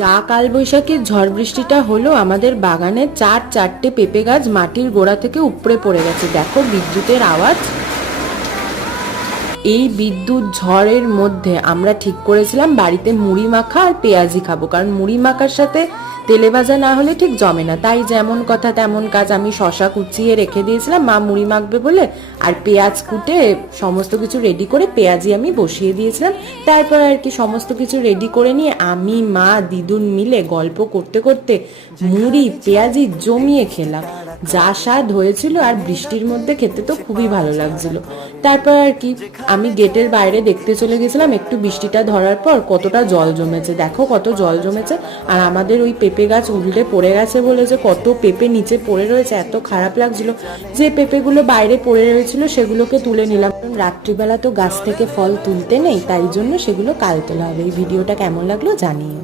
যা কালবৈশাখীর ঝড় বৃষ্টিটা হলো, আমাদের বাগানে চারটে পেঁপে গাছ মাটির গোড়া থেকে উপড়ে পড়ে গেছে। দেখো বিদ্যুতের আওয়াজ। এই বিদ্যুৎ ঝড়ের মধ্যে আমরা ঠিক করেছিলাম বাড়িতে মুড়ি মাখা আর পেঁয়াজি খাবো, কারণ মুড়ি মাখার সাথে তেলে ভাজা না হলে ঠিক জমে না। তাই যেমন কথা তেমন কাজ, আমি শশা কুচিয়ে রেখে দিয়েছিলাম মা মুড়ি মাখবে বলে, আর পেঁয়াজ কুটে সমস্ত কিছু রেডি করে পেঁয়াজি আমি বসিয়ে দিয়েছিলাম। তারপর আর কি সমস্ত কিছু রেডি করে নিয়ে আমি মা দিদুন মিলে গল্প করতে করতে মুড়ি পেঁয়াজি জমিয়ে খেলাম। যা স্বাদ হয়েছিল, আর বৃষ্টির মধ্যে খেতে তো খুবই ভালো লাগছিল। তারপর আর কি আমি গেটের বাইরে দেখতে চলে গেছিলাম একটু বৃষ্টিটা ধরার পর কতটা জল জমেছে। দেখো কত জল জমেছে। আর আমাদের ওই পেঁপে গাছ উল্টে পড়ে গেছে বলে যে কত পেঁপে নিচে পড়ে রয়েছে, এত খারাপ লাগছিল। যে পেঁপেগুলো বাইরে পড়ে রয়েছিল সেগুলোকে তুলে নিলাম, কারণ রাত্রিবেলা তো গাছ থেকে ফল তুলতে নেই, তাই জন্য সেগুলো কাল তোলা হবে। এই ভিডিওটা কেমন লাগলো জানিও।